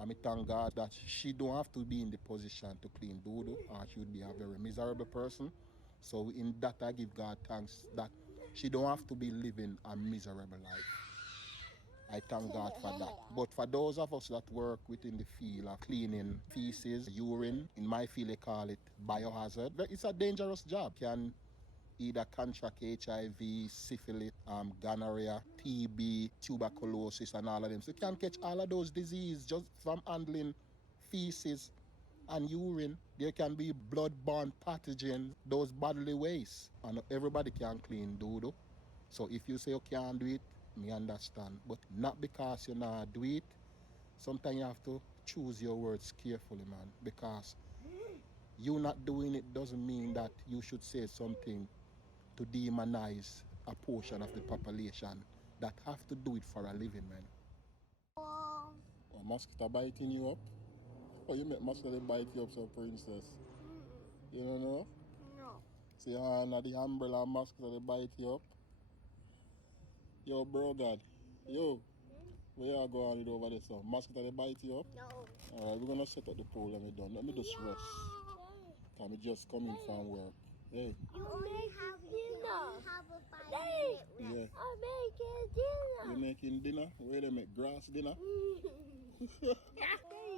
And I thank God that she don't have to be in the position to clean doodoo, or she would be a very miserable person. So in that I give God thanks that she don't have to be living a miserable life. I thank God for that. But for those of us that work within the field of cleaning feces, urine, in my field they call it biohazard. It's a dangerous job. Can either contract HIV, syphilis, gonorrhea, TB, tuberculosis, and all of them. So you can catch all of those diseases just from handling feces and urine. There can be blood-borne pathogens, those bodily waste. And everybody can clean doodoo. So if you say you can't do it, me understand. But not because you not do it. Sometimes you have to choose your words carefully, man. Because you not doing it doesn't mean that you should say something to demonize a portion of the population that have to do it for a living, man. Oh, mosquito biting you up? Or you make mosquito bite you up, so princess? You don't know? No. See how under the umbrella mosquito they bite you up? Yo, bro, God. Yo, where you going with over there, so? Mosquito they bite you up? No. Alright, we're gonna set up the pole and we're done. Let me just rest. Can we just come in from work? Hey. You only have dinner. Have a 5-minute rest. Yeah. I'm making dinner. You're making dinner? Where they make grass dinner?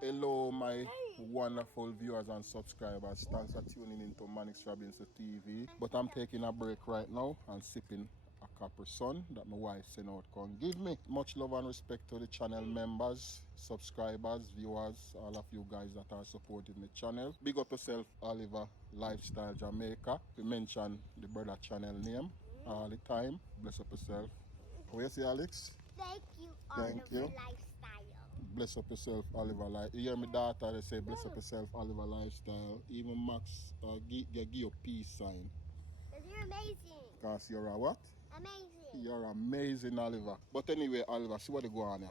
Hello, my wonderful viewers and subscribers. Thanks for tuning into Manix Robinson TV. But I'm taking a break right now and sipping a Capri Sun that my wife sent out can give me. Much love and respect to the channel members, subscribers, viewers, all of you guys that are supporting the channel. Big up yourself, Oliver Lifestyle Jamaica. We mention the brother channel name all the time. Bless up yourself. Where you see Alex? Thank you, Thank Oliver you. Lifestyle. Bless up yourself, Oliver Lifestyle. You hear my daughter, they say bless up yourself, Oliver Lifestyle. Even Max give you a peace sign. Because you're amazing. Because you're a what? Amazing. You're amazing, Oliver. But anyway, Oliver, see what they go on here.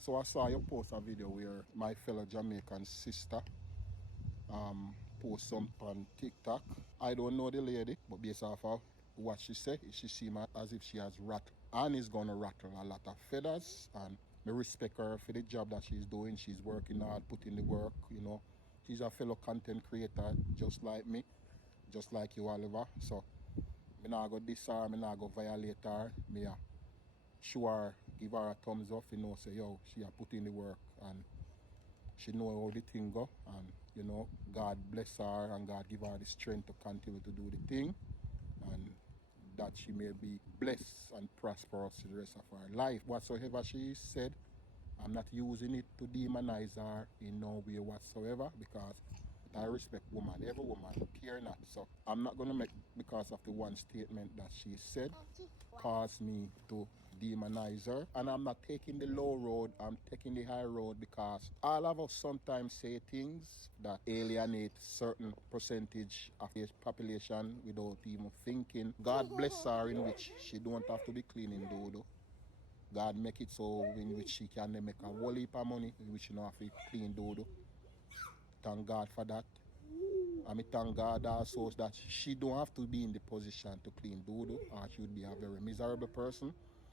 So I saw you post a video where my fellow Jamaican sister post something on TikTok. I don't know the lady, but based off of what she said, she seems as if she has rattled and is gonna rattle a lot of feathers. And I respect her for the job that she's doing. She's working hard, putting the work, you know. She's a fellow content creator just like me, just like you, Oliver. So I not go diss her, I not go violate her. Me show her, give her a thumbs up, you know, say yo, she a put in the work and she know how the thing go, and you know, God bless her and God give her the strength to continue to do the thing, and that she may be blessed and prosperous the rest of her life. Whatsoever she said, I'm not using it to demonize her in no way whatsoever, because I respect woman, every woman, care not. So I'm not gonna make, because of the one statement that she said, cause me to demonize her. And I'm not taking the low road, I'm taking the high road, because all of us sometimes say things that alienate certain percentage of the population without even thinking. God bless her in which she don't have to be cleaning dodo. God make it so in which she can make a whole heap of money in which she don't have to clean dodo. Thank God for that. And I thank God also that she don't have to be in the position to clean dodo, or she would be a very miserable person.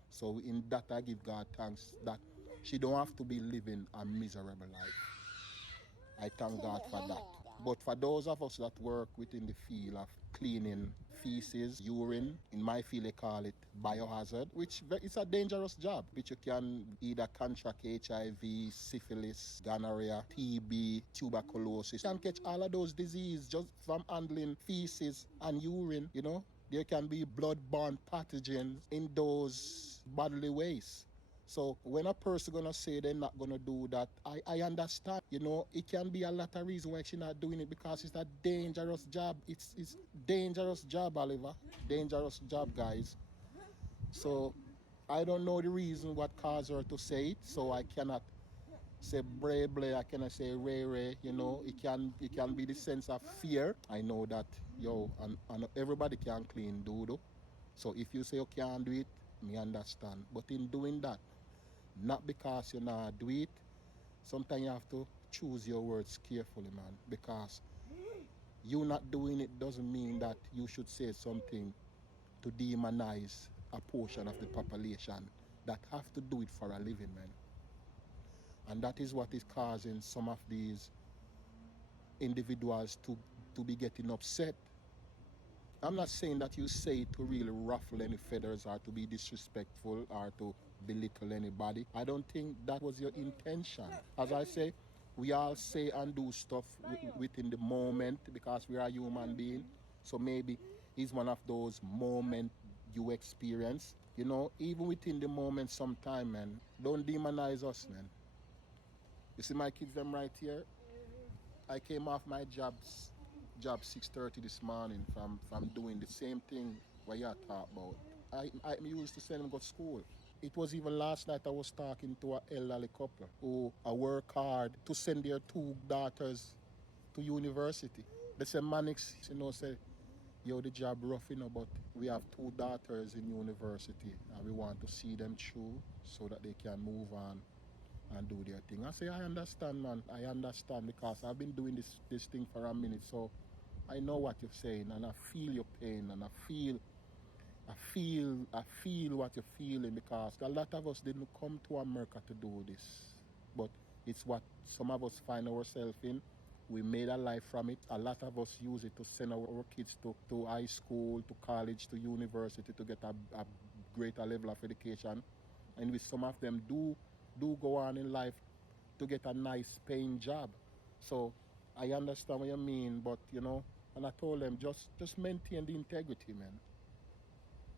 So in that I give God thanks that she don't have to be living a miserable life. I thank God for that. But for those of us that work within the field of cleaning feces, urine, in my field they call it biohazard, which it's a dangerous job, which you can either contract HIV, syphilis, gonorrhea, TB, tuberculosis. You can catch all of those diseases just from handling feces and urine, you know. There can be blood-borne pathogens in those bodily waste. So when a person gonna say they're not gonna do that, I understand. You know, it can be a lot of reasons why she's not doing it, because it's a dangerous job. It's dangerous job, Oliver. Dangerous job, guys. So I don't know the reason what caused her to say it. So I cannot say bray bray, I cannot say ray ray, you know. It can be the sense of fear. I know that and everybody can clean dodo. So if you say you can't do it, me understand. But in doing that, not because you not do it, sometimes you have to choose your words carefully, man. Because you not doing it doesn't mean that you should say something to demonize a portion of the population that have to do it for a living, man. And that is what is causing some of these individuals to be getting upset. I'm not saying that you say it to really ruffle any feathers or to be disrespectful or to belittle anybody. I don't think that was your intention. As I say, we all say and do stuff within the moment because we are human beings. So maybe it's one of those moments you experience. You know, even within the moment sometime, man, don't demonize us, man. You see my kids them right here? I came off my job 6:30 this morning from doing the same thing what you talk about. I used to send them go to school. It was even last night I was talking to an elderly couple who work hard to send their two daughters to university. They say Manix, say, yo, the job rough, but we have two daughters in university and we want to see them through so that they can move on and do their thing. I say, I understand, man. I understand because I've been doing this thing for a minute, so I know what you're saying, and I feel your pain, and I feel what you're feeling because a lot of us didn't come to America to do this, but it's what some of us find ourselves in. We made a life from it. A lot of us use it to send our kids to high school, to college, to university to get a greater level of education. And with some of them do go on in life to get a nice paying job. So I understand what you mean, but and I told them just maintain the integrity, man.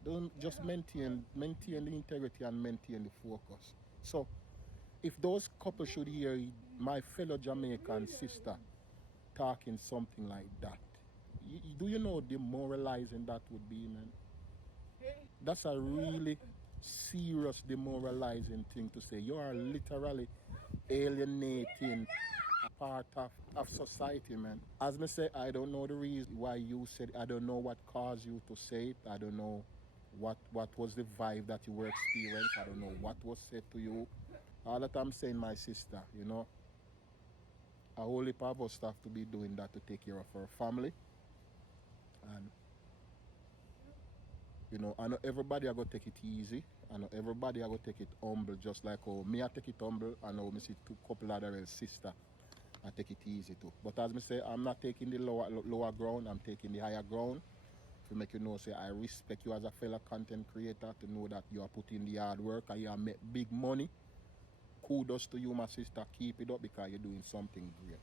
Don't just maintain the integrity and maintain the focus. So if those couples should hear my fellow Jamaican sister talking something like that, do you know demoralizing that would be, man? That's a really serious demoralizing thing to say. You are literally alienating a part of society, man. As me say, I don't know the reason why you said it. I don't know what caused you to say it. I don't know what was the vibe that you were experiencing. I don't know what was said to you. All that I'm saying, my sister, a whole heap of us have to be doing that to take care of our family. And I know everybody are gonna take it easy. I know everybody are gonna take it humble, just like how me I take it humble. I know me see two couple other sister I take it easy too. But as me say, I'm not taking the lower ground. I'm taking the higher ground. To make you know, say I respect you as a fellow content creator. To know that you are putting the hard work and you are make big money. Kudos to you, my sister. Keep it up because you're doing something great.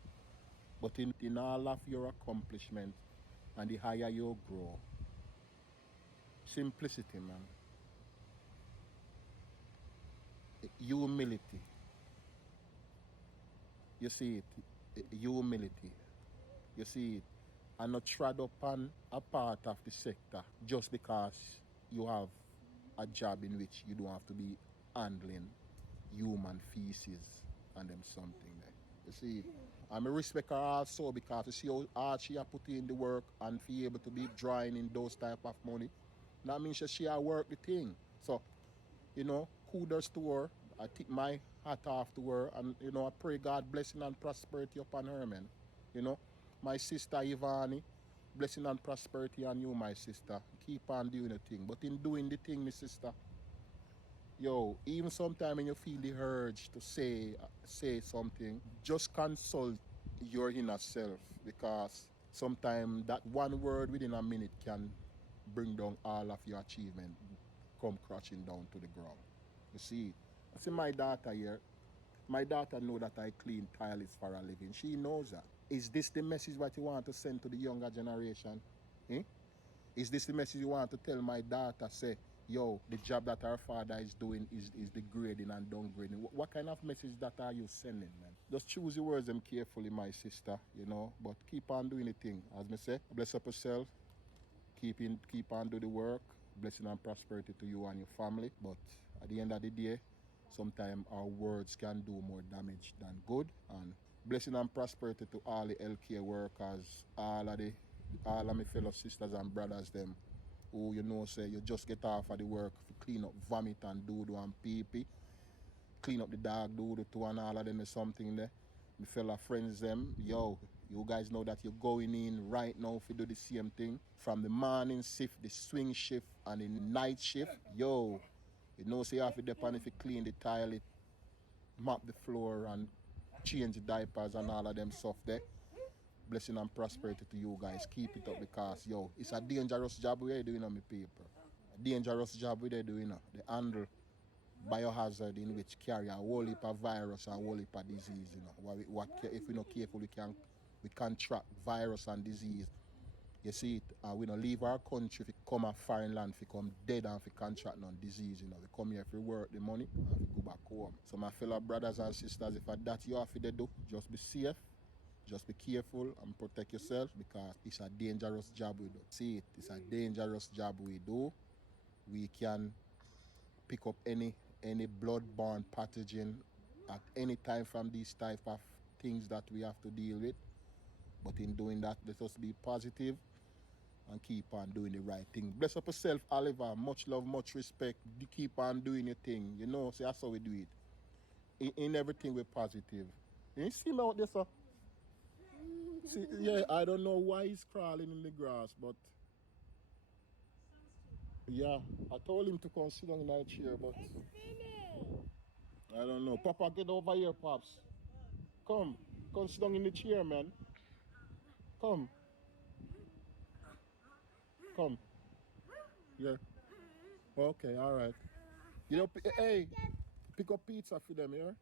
But in all of your accomplishments and the higher you grow, simplicity, man. Humility. You see it. Humility. You see it. And not trod upon a part of the sector just because you have a job in which you don't have to be handling human feces and them something there. You see, and I respect her also because you see how hard she have put in the work and be able to be drawing in those type of money. That means she have work the thing. So, kudos to her. I tip my hat off to her and I pray God blessing and prosperity upon her, man. You know, my sister Ivani, blessing and prosperity on you, my sister. Keep on doing the thing. But in doing the thing, my sister, yo, even sometimes when you feel the urge to say something, just consult your inner self because sometimes that one word within a minute can bring down all of your achievement, come crashing down to the ground. You see, I see my daughter here. My daughter know that I clean toilets for a living. She knows that. Is this the message what you want to send to the younger generation? Eh? Is this the message you want to tell my daughter? Say, yo, the job that her father is doing is degrading and downgrading. What kind of message that are you sending, man? Just choose your words them carefully, my sister, but keep on doing the thing. As me say, bless up yourself, keep on do the work, blessing and prosperity to you and your family. But at the end of the day, sometimes our words can do more damage than good. And blessing and prosperity to all the healthcare workers, all of my fellow sisters and brothers them who say you just get off of the work to clean up vomit and doodoo and pee pee, clean up the dog doodoo too and all of them is something there. My fellow friends them, yo, you guys know that you're going in right now if you do the same thing. From the morning shift, the swing shift and the night shift, yo, say you have to depend if you clean the toilet mop the floor and change the diapers and all of them stuff there. Blessing and prosperity to you guys. Keep it up because, yo, it's a dangerous job we're doing on my people. A dangerous job we're doing. The handle biohazard in which carry a whole heap of virus and a whole heap of disease. If we're not careful, we contract virus and disease. You see it, we don't leave our country if we come a foreign land, if we come dead and if we contract non disease, We come here if we work the money and if we go back home. So my fellow brothers and sisters, if that you have to do, just be safe, just be careful and protect yourself because it's a dangerous job we do. See it, it's a dangerous job we do. We can pick up any bloodborne pathogen at any time from these type of things that we have to deal with. But in doing that, let us be positive and keep on doing the right thing. Bless up yourself, Oliver. Much love, much respect. Keep on doing your thing. So that's how we do it. In everything, we're positive. You see me out there, sir? See, yeah, I don't know why he's crawling in the grass, but yeah, I told him to come sit down in that chair, but I don't know. Papa, get over here, Pops. Come sit down in the chair, man. Come. Yeah. Okay, all right. Hey, pick up pizza for them here.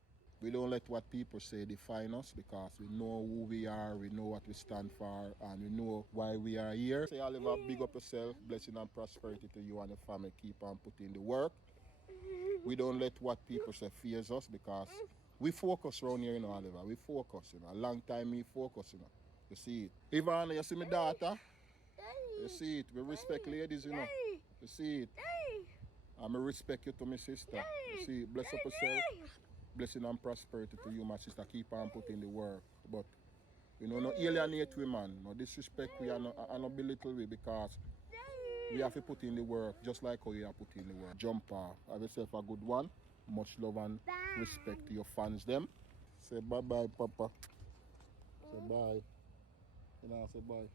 We don't let what people say define us because we know who we are, we know what we stand for, and we know why we are here. Say, Oliver, big up yourself, blessing and prosperity to you and your family. Keep on putting the work. We don't let what people say fears us because we focus around here, Oliver. We focus, A long time we focus, You see it. Ivana, you see my daughter? You see it. We respect ladies, You see it. And I respect you to my sister. You see it. Bless up yourself. Blessing and prosperity to you, my sister. Keep on putting the work. But, no alienate we, man. No disrespect we and no belittle we because we have to put in the work just like how you have put in the work. Jump off. Have yourself a good one. Much love and respect to your fans, them. Say bye-bye, Papa. Say bye. Say bye.